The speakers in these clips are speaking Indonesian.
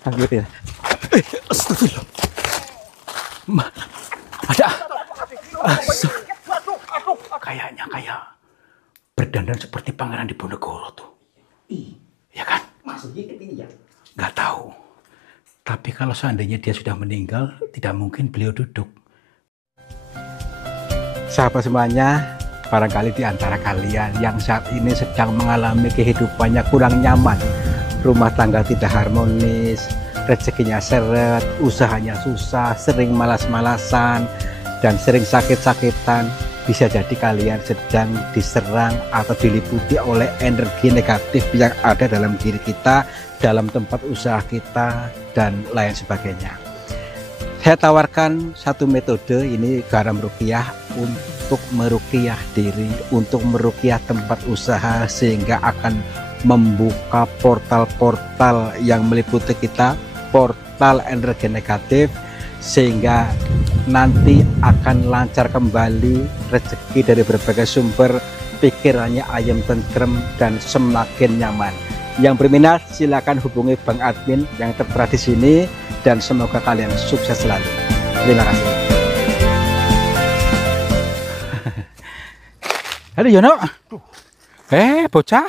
Anggutin. Astagfirullah. Ada. Kayaknya kayak berdandan seperti pangeran di Diponegoro tuh. Ya kan? Maksudnya ini ya? Nggak tahu. Tapi kalau seandainya dia sudah meninggal, tidak mungkin beliau duduk. Sahabat semuanya, barangkali di antara kalian yang saat ini sedang mengalami kehidupannya kurang nyaman, rumah tangga tidak harmonis, rezekinya seret, usahanya susah, sering malas-malasan, dan sering sakit-sakitan, bisa jadi kalian sedang diserang atau diliputi oleh energi negatif yang ada dalam diri kita, dalam tempat usaha kita, dan lain sebagainya. Saya tawarkan satu metode, ini garam ruqyah, untuk meruqyah diri, untuk meruqyah tempat usaha, sehingga akan membuka portal-portal yang meliputi kita, portal energi negatif, sehingga nanti akan lancar kembali rezeki dari berbagai sumber, pikirannya ayam tentrem dan semakin nyaman. Yang berminat silakan hubungi Bang Admin yang tertera di sini, dan semoga kalian sukses selalu. Terima kasih. Halo Yono. Bocah.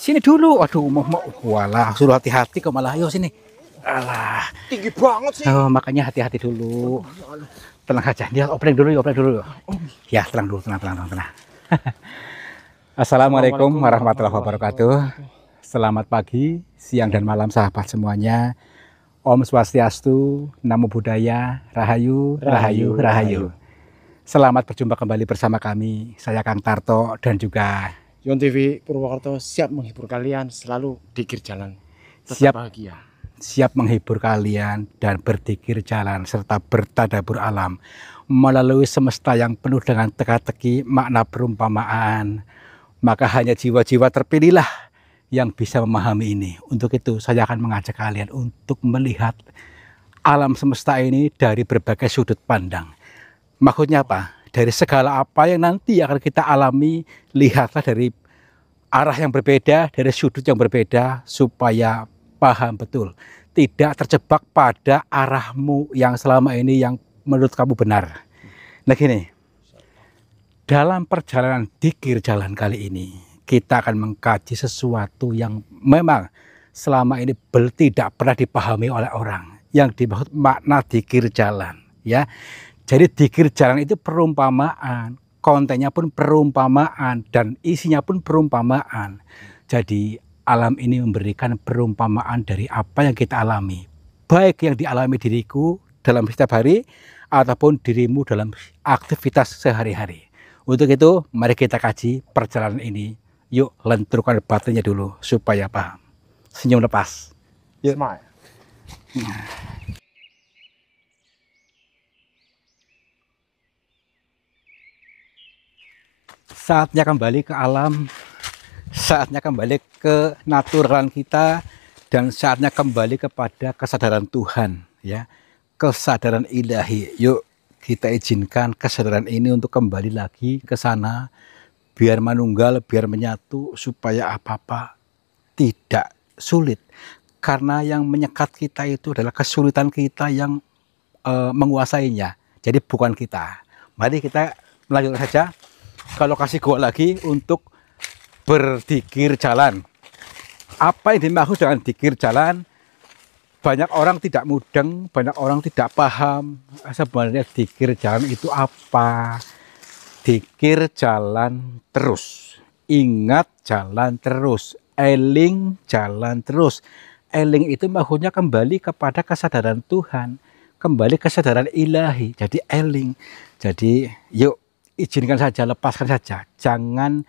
Sini dulu. Aduh, mau walah, suruh hati-hati kok malah. Ayo sini. Alah, tinggi banget sih. Oh, makanya hati-hati dulu. Tenang aja. Dia opening dulu. Ya, tenang dulu, tenang. Assalamualaikum warahmatullahi wabarakatuh. Selamat pagi, siang, dan malam sahabat semuanya. Om Swastiastu, Namo Buddhaya, Rahayu. Selamat berjumpa kembali bersama kami, saya Kang Tarto dan juga Yon TV Purwokerto siap menghibur kalian selalu dikir jalan. Tetap siap bahagia. Siap menghibur kalian dan berdikir jalan serta bertadabur alam melalui semesta yang penuh dengan teka-teki makna perumpamaan. Maka hanya jiwa-jiwa terpilihlah yang bisa memahami ini. Untuk itu saya akan mengajak kalian untuk melihat alam semesta ini dari berbagai sudut pandang. Maksudnya apa? Dari segala apa yang nanti akan kita alami, lihatlah dari arah yang berbeda, dari sudut yang berbeda, supaya paham betul. Tidak terjebak pada arahmu yang selama ini yang menurut kamu benar. Nah gini, dalam perjalanan dikir jalan kali ini, kita akan mengkaji sesuatu yang memang selama ini tidak pernah dipahami oleh orang. Yang dimaksud makna dikir jalan, ya. Jadi dikir jalan itu perumpamaan, kontennya pun perumpamaan, dan isinya pun perumpamaan. Jadi alam ini memberikan perumpamaan dari apa yang kita alami, baik yang dialami diriku dalam setiap hari ataupun dirimu dalam aktivitas sehari-hari. Untuk itu mari kita kaji perjalanan ini. Yuk lenturkan batinnya dulu supaya paham. Senyum lepas. Yuk. Smile. Saatnya kembali ke alam, saatnya kembali ke naturalan kita, dan saatnya kembali kepada kesadaran Tuhan, ya, kesadaran ilahi. Yuk kita izinkan kesadaran ini untuk kembali lagi ke sana, biar manunggal, biar menyatu, supaya apa-apa tidak sulit. Karena yang menyekat kita itu adalah kesulitan kita yang menguasainya. Jadi bukan kita. Mari kita melanjutkan saja ke lokasi gua lagi untuk berdikir jalan. Apa yang dimaksud dengan dikir jalan? Banyak orang tidak mudeng, banyak orang tidak paham sebenarnya dikir jalan itu apa. Dikir jalan terus, ingat jalan terus, eling jalan terus. Eling itu maksudnya kembali kepada kesadaran Tuhan, kembali kesadaran ilahi. Jadi eling. Jadi yuk izinkan saja, lepaskan saja. Jangan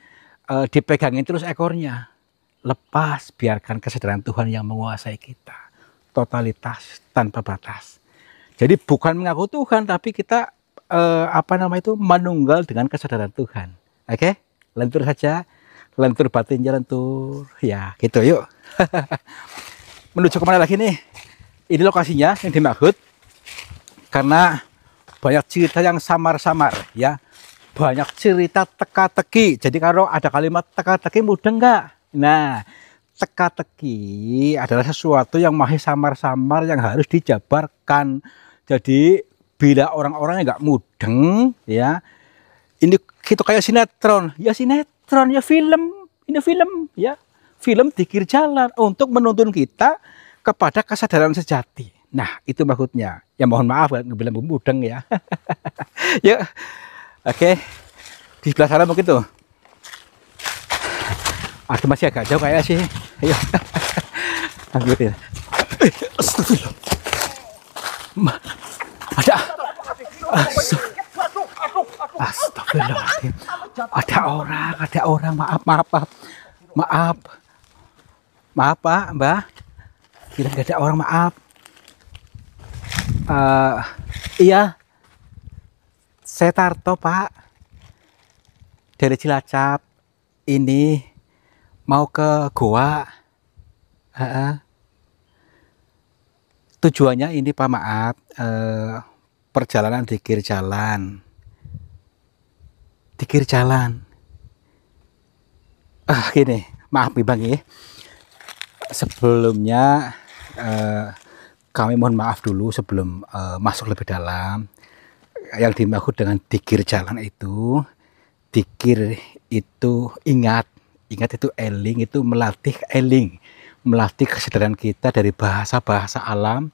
dipegangin terus ekornya. Lepas, biarkan kesadaran Tuhan yang menguasai kita. Totalitas tanpa batas. Jadi bukan mengaku Tuhan, tapi kita manunggal dengan kesadaran Tuhan. Oke, lentur saja, lentur batinnya lentur, ya gitu yuk. Menuju kemana lagi nih? Ini lokasinya yang dimaksud, karena banyak cerita yang samar-samar, ya, banyak cerita teka-teki. Jadi kalau ada kalimat teka-teki mudah enggak? Nah, teka-teki adalah sesuatu yang masih samar-samar yang harus dijabarkan. Jadi bila orang-orangnya nggak mudeng, ya ini gitu kayak sinetron, ya film, ini film, ya film dikir jalan untuk menuntun kita kepada kesadaran sejati. Nah itu maksudnya. Ya mohon maaf kan bilang mudeng ya. Ya oke, di sebelah sana mungkin tuh. Aduh masih agak jauh kayak sih. Ayo. Ambil. Astagfirullah. Ada. Astagfirullahaladzim. Ada orang. Maaf. Maaf Pak, Mbak. Kira nggak ada orang, maaf. Iya. Saya Tarto, Pak. Dari Cilacap. Ini mau ke goa. Tujuannya ini Pak, maaf, perjalanan dikir jalan. Gini, maaf nih Bang ya. Sebelumnya kami mohon maaf dulu sebelum masuk lebih dalam. Yang dimaksud dengan dikir jalan itu, dikir itu ingat itu eling, itu melatih eling, melatih kesadaran kita dari bahasa-bahasa alam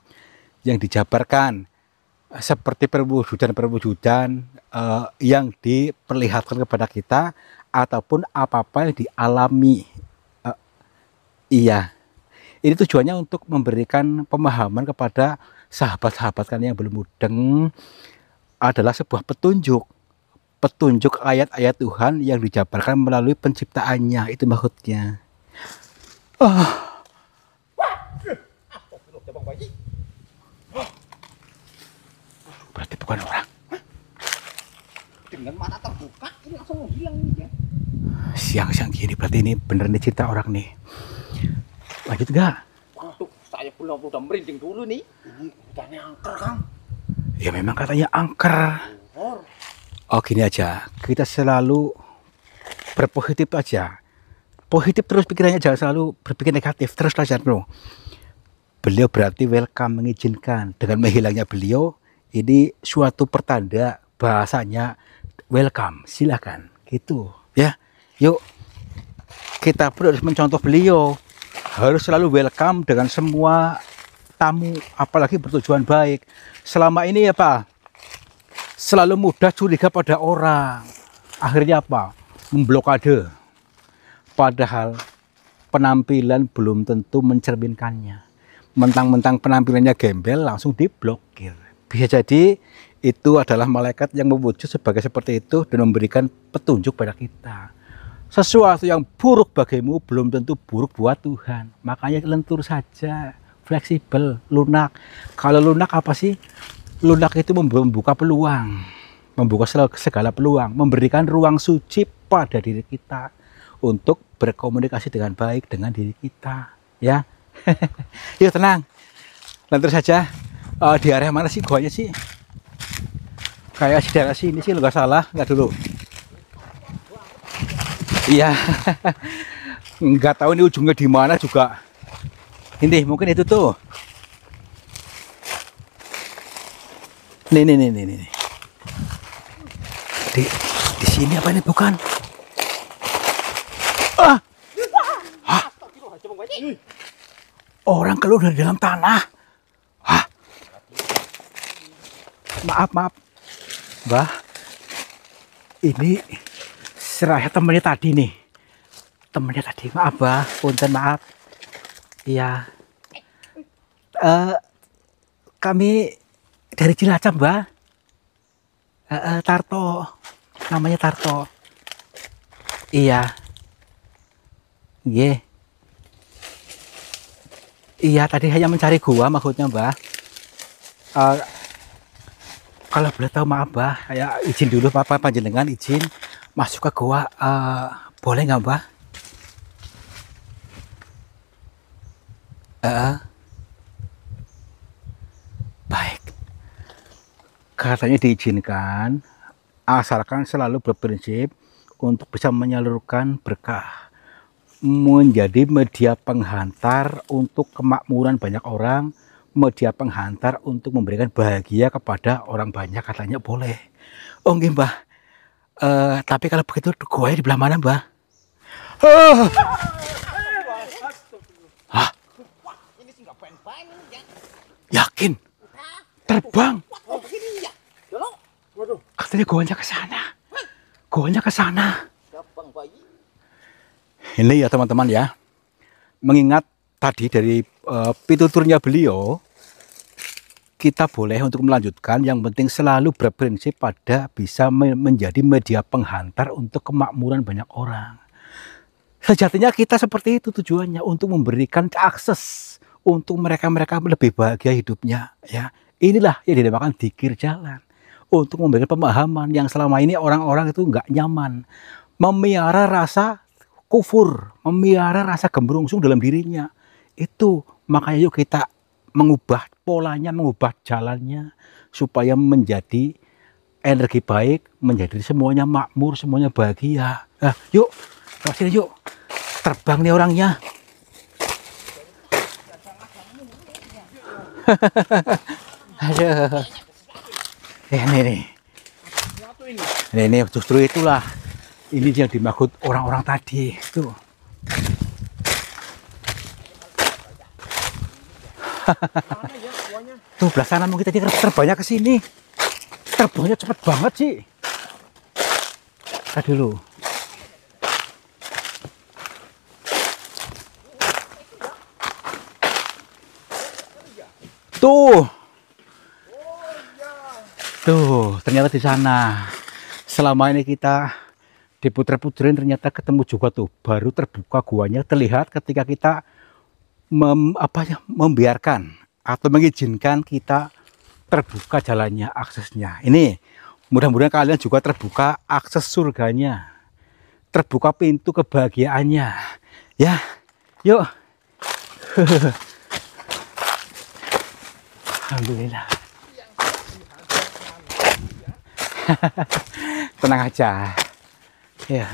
yang dijabarkan seperti perwujudan yang diperlihatkan kepada kita ataupun apa-apa yang dialami. Iya, ini tujuannya untuk memberikan pemahaman kepada sahabat-sahabat kan yang belum mudeng, adalah sebuah petunjuk ayat-ayat Tuhan yang dijabarkan melalui penciptaannya, itu maksudnya. Berarti bukan orang. Dengan mata terbuka ini langsung hilang ya. Siang-siang gini berarti ini bener nih cerita orang nih. Lanjut gak? Waduh, saya belum udah merinding dulu nih. Ini hutannya angker, Kang. Ya memang katanya angker. Oh gini aja, kita selalu berpositif aja. Positif terus pikirannya, jangan selalu berpikir negatif. Terus belajar bro. Beliau berarti welcome, mengizinkan. Dengan menghilangnya beliau, ini suatu pertanda bahasanya welcome, silakan gitu ya. Yuk kita pun harus mencontoh beliau, harus selalu welcome dengan semua tamu, apalagi bertujuan baik. Selama ini ya Pak, selalu mudah curiga pada orang, akhirnya apa, memblokade, padahal penampilan belum tentu mencerminkannya. Mentang-mentang penampilannya gembel langsung diblokir. Bisa jadi itu adalah malaikat yang mewujud sebagai seperti itu dan memberikan petunjuk pada kita. Sesuatu yang buruk bagimu belum tentu buruk buat Tuhan. Makanya lentur saja, fleksibel, lunak. Kalau lunak apa sih? Lunak itu membuka peluang, membuka segala peluang, memberikan ruang suci pada diri kita untuk berkomunikasi dengan baik dengan diri kita, ya. Yuk tenang, lentur saja. Di area mana sih goanya sih? Kayak di daerah sini sih, nggak salah, nggak dulu. Iya, nggak tahu ini ujungnya di mana juga. Ini mungkin itu tuh. Nih. Di sini apa ini bukan? Hah? Orang keluar dari dalam tanah. Hah? Maaf, Mbah. Ini seraya temennya tadi nih. Maaf, Mbah. Punten, maaf. Iya. Kami dari Cilacap, Mbah. Tarto. Namanya Tarto. Iya. Nggih. Iya, tadi hanya mencari gua maksudnya, Mbah. Kalau boleh tahu maaf, Mbah, saya izin dulu, Papa panjenengan izin masuk ke gua, boleh nggak, Mbah? Baik. Katanya diizinkan, asalkan selalu berprinsip untuk bisa menyalurkan berkah. menjadi media penghantar untuk kemakmuran banyak orang, media penghantar untuk memberikan bahagia kepada orang banyak, katanya boleh. Oh nggih Mbah, tapi kalau begitu goanya di belah mana Mbah? Oh. Hah? Yakin? Terbang? Katanya goanya ke sana. Goanya ke sana. Ini ya teman-teman ya, mengingat tadi dari pituturnya beliau, kita boleh untuk melanjutkan, yang penting selalu berprinsip pada bisa menjadi media penghantar untuk kemakmuran banyak orang. Sejatinya kita seperti itu tujuannya, untuk memberikan akses untuk mereka-mereka lebih bahagia hidupnya. Ya, inilah yang dinamakan dzikir jalan, untuk memberikan pemahaman yang selama ini orang-orang itu nggak nyaman, memelihara rasa kufur, memelihara rasa gembrungsung dalam dirinya. Itu makanya yuk kita mengubah polanya, mengubah jalannya supaya menjadi energi baik, menjadi semuanya makmur, semuanya bahagia. Nah, yuk, sini yuk. Terbang nih orangnya. Aduh. Ini nih. Ini justru itulah. Ini yang dimaksud orang-orang tadi. Tuh. Tuh belah sana mungkin tadi terbangnya ke sini. Terbangnya cepet banget sih. Tadi dulu. Tuh. Tuh, ternyata di sana. Selama ini kita diputer-puterin, ternyata ketemu juga tuh. Baru terbuka guanya, terlihat ketika kita membiarkan atau mengizinkan kita terbuka jalannya, aksesnya. Ini mudah-mudahan kalian juga terbuka akses surganya, terbuka pintu kebahagiaannya. Ya, yuk. Alhamdulillah. Tenang aja. Ya.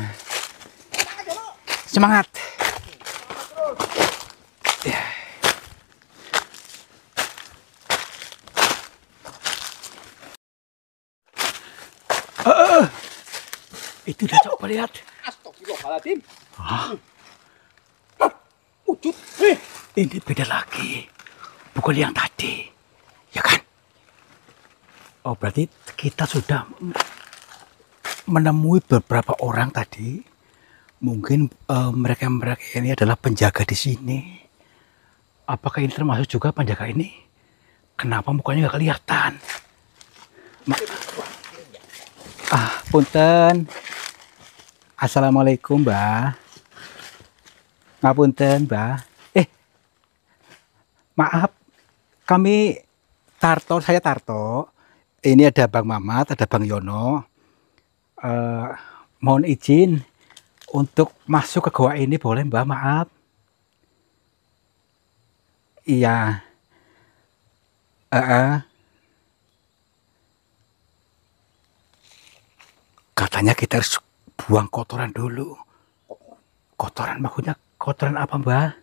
Semangat. Ya. Itu udah coba lihat. Astagfirullahaladzim. Wujud. Ini beda lagi. Bukan yang tadi. Ya kan? Oh, berarti kita sudah menemui beberapa orang tadi. Mungkin mereka-mereka ini adalah penjaga di sini. Apakah ini termasuk juga penjaga ini? Kenapa mukanya nggak kelihatan? Punten. Assalamualaikum, Mbah. Ngapunten, Mbah. Maaf, kami Tarto, saya Tarto. Ini ada Bang Mamat, ada Bang Yono. Mohon izin untuk masuk ke goa ini, boleh Mbah? Maaf. Iya. Katanya kita harus buang kotoran dulu. Kotoran maksudnya kotoran apa, Mbah?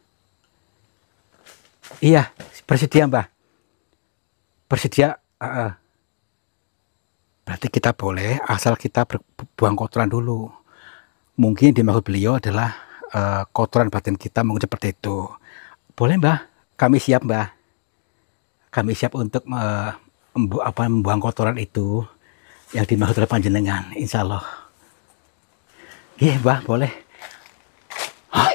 Iya, bersedia, Mbah. Bersedia. Berarti kita boleh, asal kita buang kotoran dulu. Mungkin dimaksud beliau adalah kotoran batin kita, mungkin seperti itu. Boleh, Mbah? Kami siap, Mbah. Kami siap untuk membuang kotoran itu yang dimaksud oleh panjenengan, insya Allah. Iya, Mbah, boleh. Hah?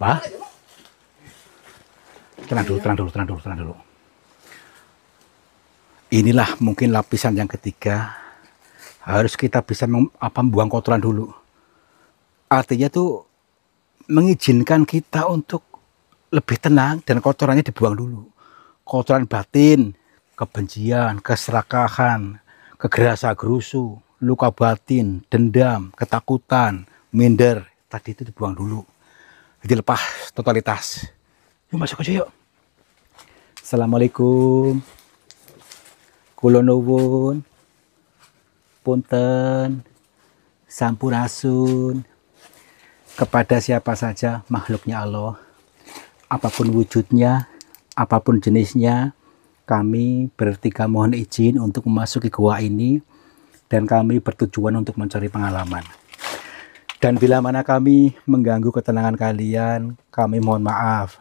Mbah? Tenang dulu. Inilah mungkin lapisan yang ketiga. Harus kita bisa membuang kotoran dulu. Artinya tuh mengizinkan kita untuk lebih tenang dan kotorannya dibuang dulu. Kotoran batin, kebencian, keserakahan, kegerasa gerusu, luka batin, dendam, ketakutan, minder, tadi itu dibuang dulu. Dilepas totalitas. Yuk masuk aja yuk. Assalamualaikum. Kula nuwun. Punten. Sampurasun kepada siapa saja makhluknya Allah, apapun wujudnya, apapun jenisnya, kami bertiga mohon izin untuk memasuki gua ini dan kami bertujuan untuk mencari pengalaman. Dan bila mana kami mengganggu ketenangan kalian, kami mohon maaf.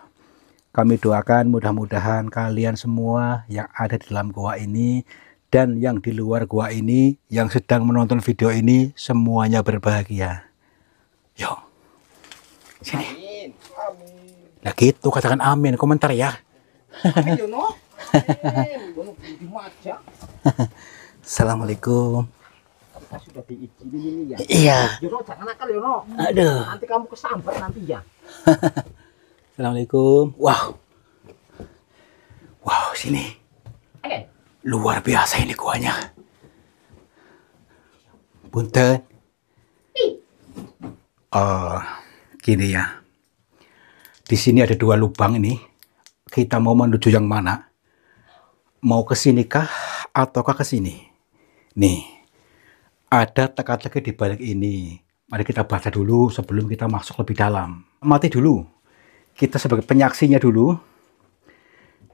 Kami doakan mudah-mudahan kalian semua yang ada di dalam gua ini dan yang di luar gua ini, yang sedang menonton video ini, semuanya berbahagia. Yuk, sini. Amin. Amin. Nah gitu, katakan amin, komentar ya. Amin yo no. Amin. Bono dimaja. Assalamualaikum. Kita sudah diizinin ini ya. Iya. Yo no, jangan nakal yo no. Aduh. Nanti kamu kesambar nanti ya. Assalamualaikum. Wow. Wow, sini. Oke. Luar biasa ini guanya. Punten. Gini ya. Di sini ada 2 lubang ini. Kita mau menuju yang mana? Mau ke sini kah ataukah ke sini? Nih. Ada teka-teki di balik ini. Mari kita baca dulu sebelum kita masuk lebih dalam. Mati dulu. Kita sebagai penyaksinya dulu.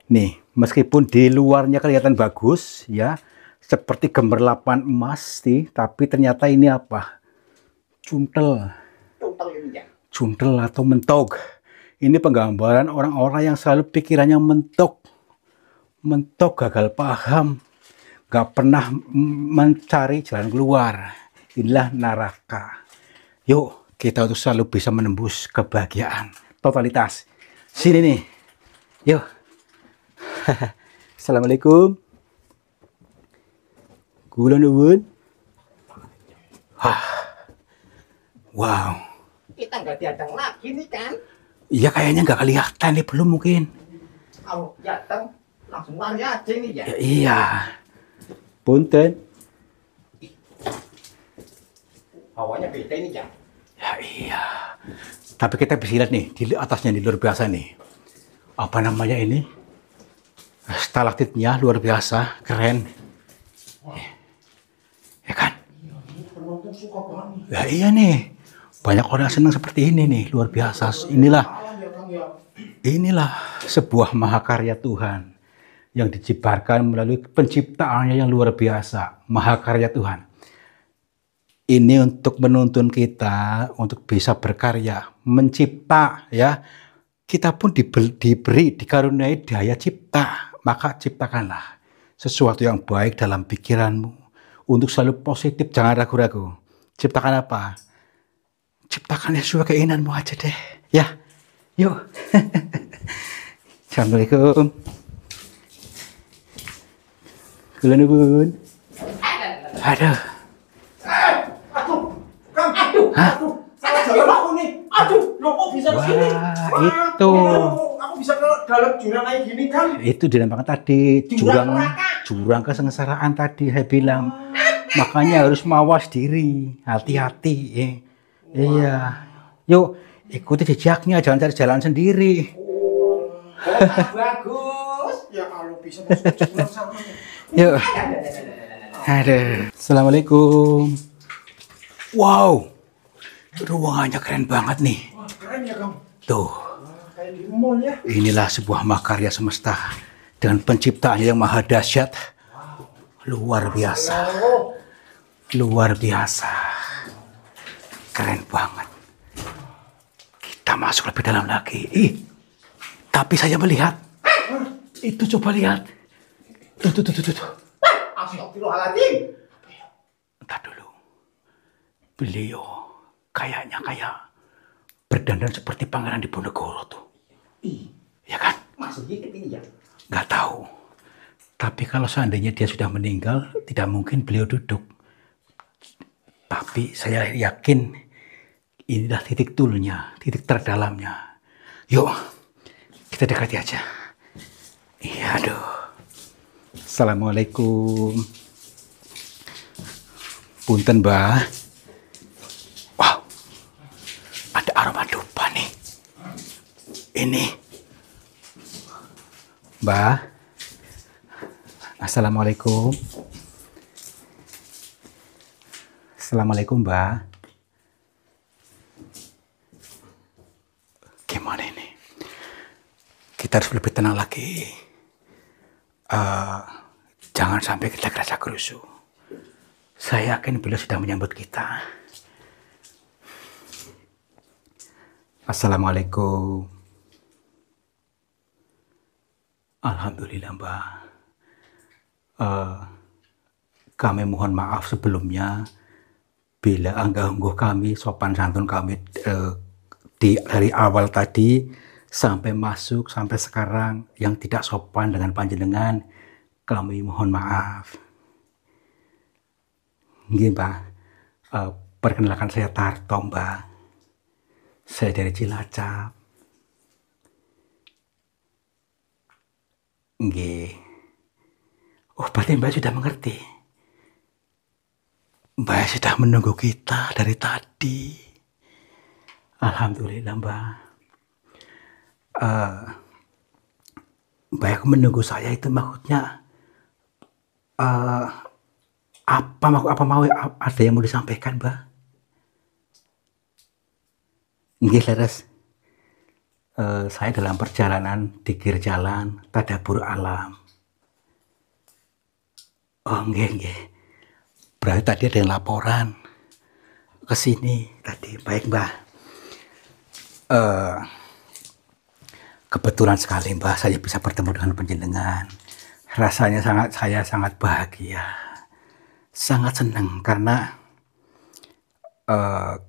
Nih, meskipun di luarnya kelihatan bagus ya, seperti gemerlapan emas nih, tapi ternyata ini apa? Cuntel. Total ini ya. Cuntel atau mentok. Ini penggambaran orang-orang yang selalu pikirannya mentok. Mentok, gagal paham. Gak pernah mencari jalan keluar. Inilah neraka. Yuk, kita untuk selalu bisa menembus kebahagiaan. Totalitas. Sini nih. Yuk. Assalamualaikum. Kula nuwun. Wow. Kita nggak diadang lagi nih kan. Iya kayaknya nggak kelihatan nih, belum mungkin. Kalau datang langsung lari aja nih ya. Ya, iya. Punten. Hawanya beda ini ya. Ya iya. Tapi kita bisa lihat nih, di atasnya nih luar biasa nih. Apa namanya ini? Stalaktitnya luar biasa, keren. Ya kan? Penonton suka banget. Ya iya nih. Banyak orang yang senang seperti ini nih, luar biasa. Inilah sebuah mahakarya Tuhan yang diciptakan melalui penciptaannya yang luar biasa, mahakarya Tuhan. Ini untuk menuntun kita untuk bisa berkarya, mencipta ya. Kita pun diberi, dikaruniai daya cipta, maka ciptakanlah sesuatu yang baik dalam pikiranmu untuk selalu positif, jangan ragu-ragu. Ciptakan apa? Ciptakan sesuai keinginanmu aja deh, ya. Yuk. Assalamualaikum. Kula nuwun. Aduh. Aduh, salah jalan aku nih. Aduh, lo kok bisa ke sini? Wah, itu. Aku bisa ke dalam jurang kayak gini kan? Itu dinamakan tadi Jurang jurang kesengsaraan tadi saya bilang. Makanya harus mawas diri, hati-hati ya. Iya. Yuk, ikuti jejaknya, jangan cari jalan sendiri. Bagus. Ya kalau bisa masuk jurang sana. Yuk. Aduh. Assalamualaikum. Wow. Ruangannya keren banget nih. Wah, keren ya kamu. Tuh. Kayak di mall ya. Inilah sebuah makarya semesta dengan penciptaannya yang maha dahsyat. Luar biasa. Luar biasa. Keren banget. Kita masuk lebih dalam lagi. Tapi saya melihat. Itu coba lihat. Tuh. Astagfirullahaladzim. Entar dulu. Beliau kayaknya berdandan seperti Pangeran Diponegoro tuh. Ya kan? Maksudnya ke ini ya? Nggak tahu. Tapi kalau seandainya dia sudah meninggal, tidak mungkin beliau duduk. Tapi saya yakin inilah titik tulnya, titik terdalamnya. Yuk, kita dekati aja. Iya, aduh. Assalamualaikum. Punten, Mbah. Wow, ada aroma dupa nih. Ini. Mbah. Assalamualaikum. Assalamualaikum, Mbak. Gimana ini? Kita harus lebih tenang lagi. Jangan sampai kita kerasa kerusuh. Saya yakin beliau sudah menyambut kita. Assalamualaikum. Alhamdulillah, Mbak. Kami mohon maaf sebelumnya bila anggah-ungguh kami, sopan santun kami dari awal tadi sampai masuk sampai sekarang yang tidak sopan dengan panjenengan, kami mohon maaf. Nggih, Mbak. Perkenalkan saya Tarto, Mbak. Saya dari Cilacap. Nggih. Oh, berarti Mbak sudah mengerti. Mbak sudah menunggu kita dari tadi. Alhamdulillah, Mbak. Mbak menunggu saya itu maksudnya apa mau ada yang mau disampaikan, Mbak? Nggih, leres. Saya dalam perjalanan dikir jalan tadabur alam. Oh, nggih. Berarti tadi ada yang laporan ke sini tadi. Baik, Mbak. Kebetulan sekali, Mbak, saya bisa bertemu dengan panjenengan. Rasanya saya sangat bahagia, sangat senang karena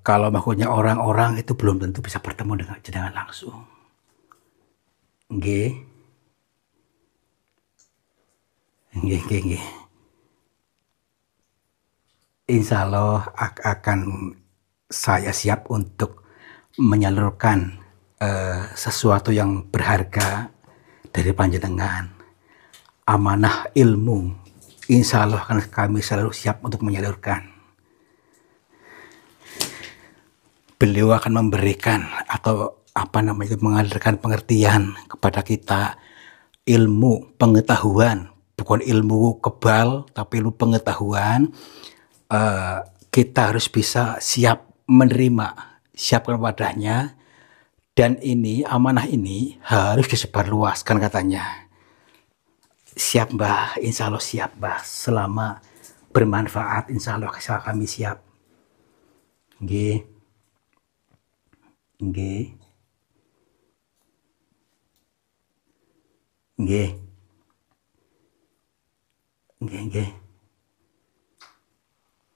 kalau maksudnya orang-orang itu belum tentu bisa bertemu dengan jenengan langsung. Nggih. Insya Allah akan saya siap untuk menyalurkan sesuatu yang berharga dari panjenengan. Amanah ilmu, insya Allah akan kami selalu siap untuk menyalurkan. Beliau akan memberikan atau mengalirkan pengertian kepada kita, ilmu pengetahuan, bukan ilmu kebal tapi ilmu pengetahuan. Kita harus bisa siap menerima, siapkan wadahnya, dan ini amanah ini harus disebarluaskan katanya. Siap, Mbah, insya Allah siap, Mbah, selama bermanfaat insya Allah kami siap. Nggih.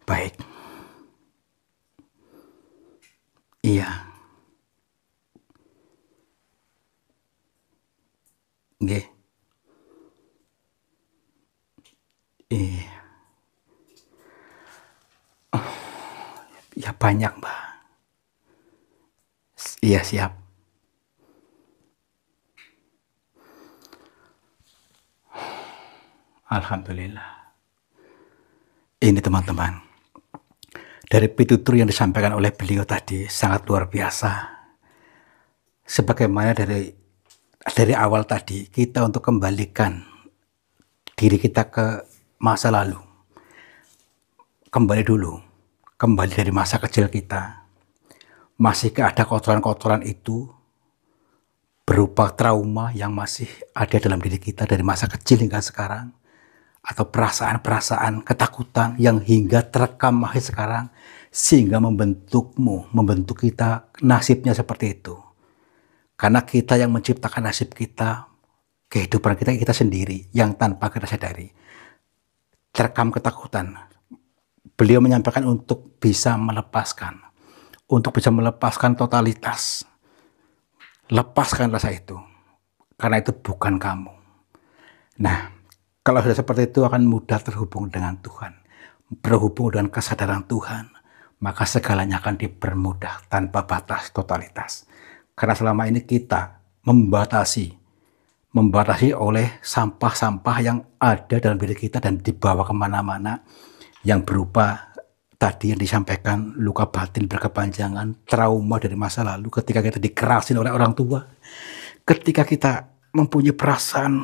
Baik. Iya. Nggih. Iya. Ya banyak, Mbak. Iya, siap. Alhamdulillah. Ini teman-teman, dari pitutur yang disampaikan oleh beliau tadi sangat luar biasa. Sebagaimana dari awal tadi, kita untuk kembalikan diri kita ke masa lalu. Kembali dari masa kecil kita. Masihkah ada kotoran-kotoran itu berupa trauma yang masih ada dalam diri kita dari masa kecil hingga sekarang? Atau perasaan-perasaan ketakutan yang hingga terekam masih sekarang sehingga membentuk kita, nasibnya seperti itu. Karena kita yang menciptakan nasib kita, kehidupan kita sendiri yang tanpa kita sadari. Terekam ketakutan. Beliau menyampaikan untuk bisa melepaskan totalitas. Lepaskan rasa itu. Karena itu bukan kamu. Nah, kalau sudah seperti itu akan mudah terhubung dengan Tuhan. Berhubung dengan kesadaran Tuhan. Maka segalanya akan dipermudah tanpa batas totalitas. Karena selama ini kita membatasi oleh sampah-sampah yang ada dalam diri kita dan dibawa kemana-mana. Yang berupa tadi yang disampaikan luka batin berkepanjangan, trauma dari masa lalu ketika kita dikerasin oleh orang tua. Ketika kita mempunyai perasaan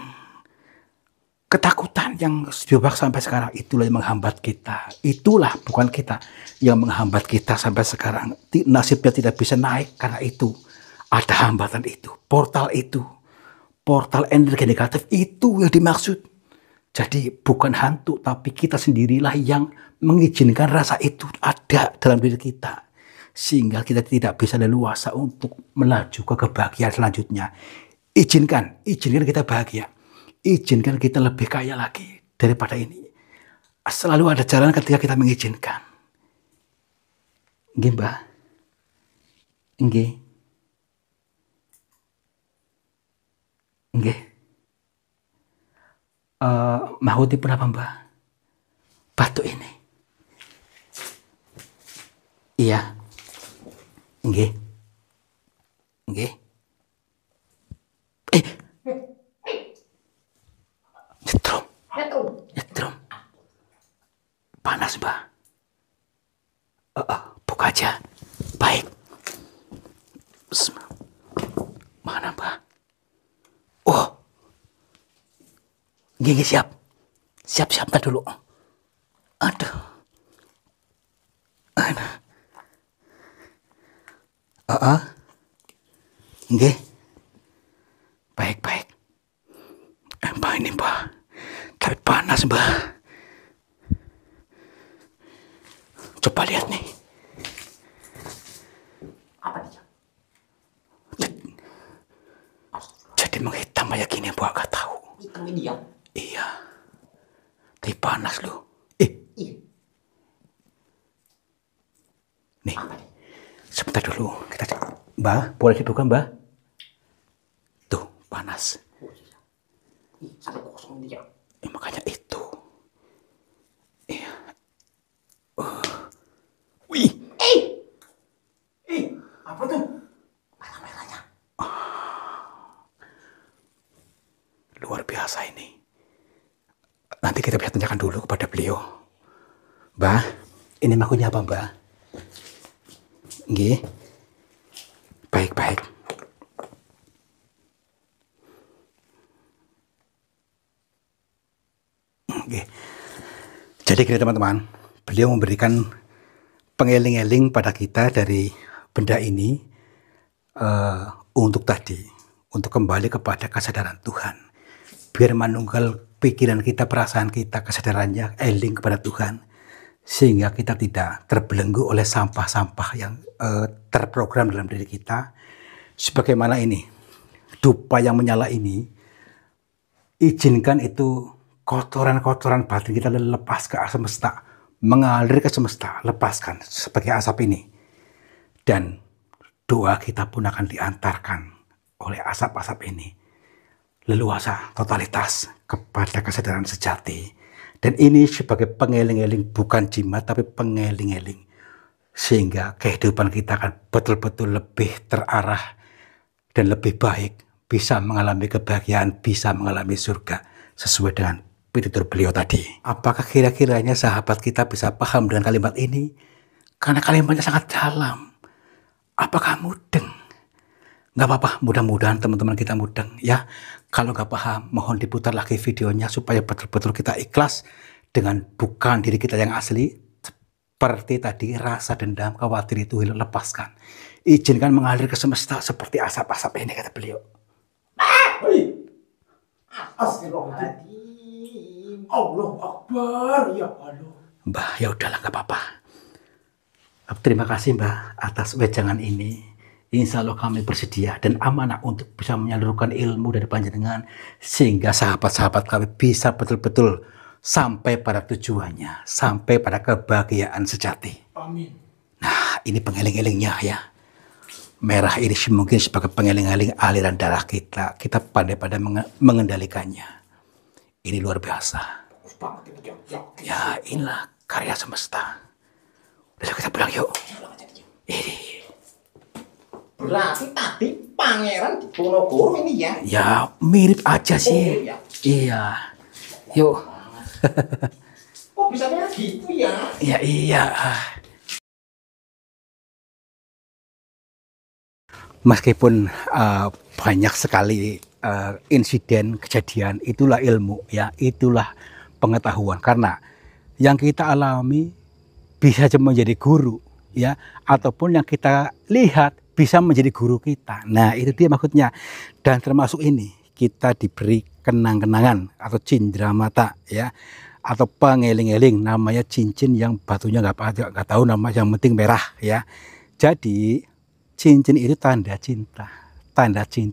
Ketakutan yang sejauh sampai sekarang itulah yang menghambat kita. Itulah bukan kita yang menghambat kita sampai sekarang. Nasibnya tidak bisa naik karena itu. Ada hambatan itu, portal energi negatif itu yang dimaksud. Jadi bukan hantu, tapi kita sendirilah yang mengizinkan rasa itu ada dalam diri kita. Sehingga kita tidak bisa leluasa untuk melaju ke kebahagiaan selanjutnya. Izinkan kita bahagia. Izinkan kita lebih kaya lagi daripada ini. Selalu ada jalan ketika kita mengizinkan. Nggih, Mbah. Nggih. Nggih. Mau dipun apa, Mbah? Batu ini. Iya. Nggih. Nggih. Nyetrum. Panas, Mbah. Buka aja. Baik. Mana, Mbah? Oh. Nggih, siap. Siap dulu. Aduh. Nggih. Baik. Mbah ini, Mbah. Tapi panas, Mbah. Coba lihat nih. Apa nih? Jadi menghitam kayak gini, Mbah, gak tahu. Hitam ini ya? Iya. Tapi panas loh. Iya. Nih. Sebentar dulu. Mbah, boleh dibuka, Mbah? Tuh, panas. Sampai kosong dia. Makanya itu. Iya. Wih. Apa tuh? Merah-merahnya. Luar biasa ini. Nanti kita bisa tanyakan dulu kepada beliau. Mbah, ini makunya apa, Mbah? Nggih. Baik. Oke. Jadi gini teman-teman, beliau memberikan pengeling-eling pada kita dari benda ini untuk kembali kepada kesadaran Tuhan. Biar manunggal pikiran kita, perasaan kita, kesadarannya eling kepada Tuhan. Sehingga kita tidak terbelenggu oleh sampah-sampah yang terprogram dalam diri kita. Sebagaimana ini, dupa yang menyala ini, izinkan itu kotoran-kotoran batin kita lepas ke semesta, mengalir ke semesta, lepaskan sebagai asap ini. Dan doa kita pun akan diantarkan oleh asap-asap ini. Leluasa, totalitas kepada kesadaran sejati. Dan ini sebagai pengeling-eling, bukan jimat, tapi pengeling-eling. Sehingga kehidupan kita akan betul-betul lebih terarah dan lebih baik. Bisa mengalami kebahagiaan, bisa mengalami surga. Sesuai dengan pitutur beliau tadi. Apakah kira-kiranya sahabat kita bisa paham dengan kalimat ini? Karena kalimatnya sangat dalam. Apakah mudeng? Nggak apa-apa, mudah-mudahan teman-teman kita mudeng ya. Kalau nggak paham, mohon diputar lagi videonya supaya betul-betul kita ikhlas dengan bukan diri kita yang asli. Seperti tadi, rasa dendam, khawatir itu lepaskan. Izinkan mengalir ke semesta seperti asap-asap ini, kata beliau. Astagfirullahaladzim. Allah Akbar. Ya Allah. Mbah, ya udahlah, nggak apa-apa. Terima kasih, Mbah, atas wejangan ini. Insya Allah kami bersedia dan amanah untuk bisa menyalurkan ilmu dari panjenengan sehingga sahabat-sahabat kami bisa betul-betul sampai pada tujuannya, sampai pada kebahagiaan sejati. Amin. Nah, ini pengeling-elingnya ya. Merah ini mungkin sebagai pengeling-eling aliran darah kita. Kita pandai-pandai mengendalikannya. Ini luar biasa. Ya, inilah karya semesta. Udah, kita pulang yuk. Ini. Berarti tadi Pangeran Diponegoro ini ya? Ya mirip aja sih. Ya? Iya. Yuk. Kok bisa mirip gitu ya? Ya iya. Meskipun banyak sekali insiden, kejadian, itulah ilmu, ya, itulah pengetahuan. Karena yang kita alami bisa menjadi guru, ya, ataupun yang kita lihat bisa menjadi guru kita. Nah, itu dia maksudnya. Dan termasuk ini, kita diberi kenang-kenangan atau cindera mata, ya, atau pengeling-eling, namanya cincin yang batunya nggak tahu nama, yang penting merah, ya. Jadi cincin itu tanda cinta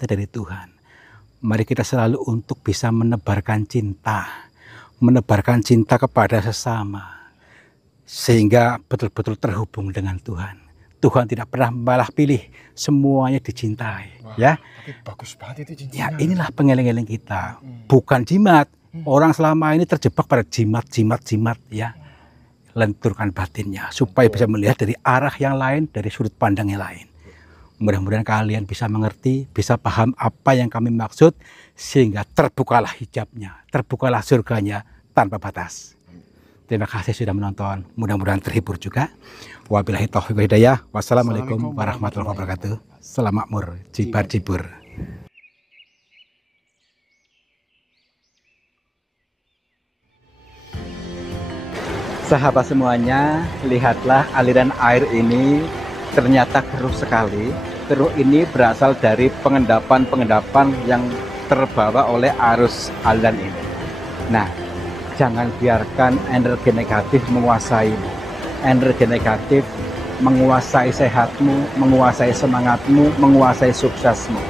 dari Tuhan. Mari kita selalu untuk bisa menebarkan cinta kepada sesama, sehingga betul-betul terhubung dengan Tuhan. Tuhan tidak pernah malah pilih, semuanya dicintai. Wah, ya. Tapi bagus banget itu Ya, cincinnya. inilah pengeling-eling kita, bukan jimat. Orang selama ini terjebak pada jimat, ya. Lenturkan batinnya supaya bisa melihat dari arah yang lain, dari sudut pandang yang lain. Mudah-mudahan kalian bisa mengerti, bisa paham apa yang kami maksud, sehingga terbukalah hijabnya, terbukalah surganya tanpa batas. Terima kasih sudah menonton, mudah-mudahan terhibur juga. Wabillahi taufiq wal hidayah. Wassalamualaikum warahmatullahi wabarakatuh. Selamat makmur, jibar-jibur. Sahabat semuanya, lihatlah aliran air ini ternyata keruh sekali. Keruh ini berasal dari pengendapan yang terbawa oleh arus aliran ini. Nah, jangan biarkan energi negatif menguasaimu. Energi negatif menguasai sehatmu, menguasai semangatmu, menguasai suksesmu.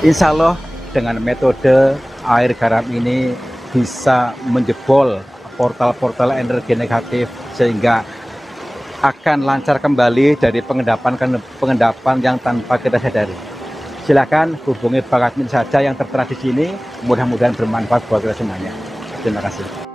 Insya Allah dengan metode air garam ini bisa menjebol portal-portal energi negatif, sehingga akan lancar kembali dari pengendapan yang tanpa kita sadari. Silakan hubungi Bang Admin saja yang tertera di sini. Mudah-mudahan bermanfaat buat kita semuanya. Terima kasih.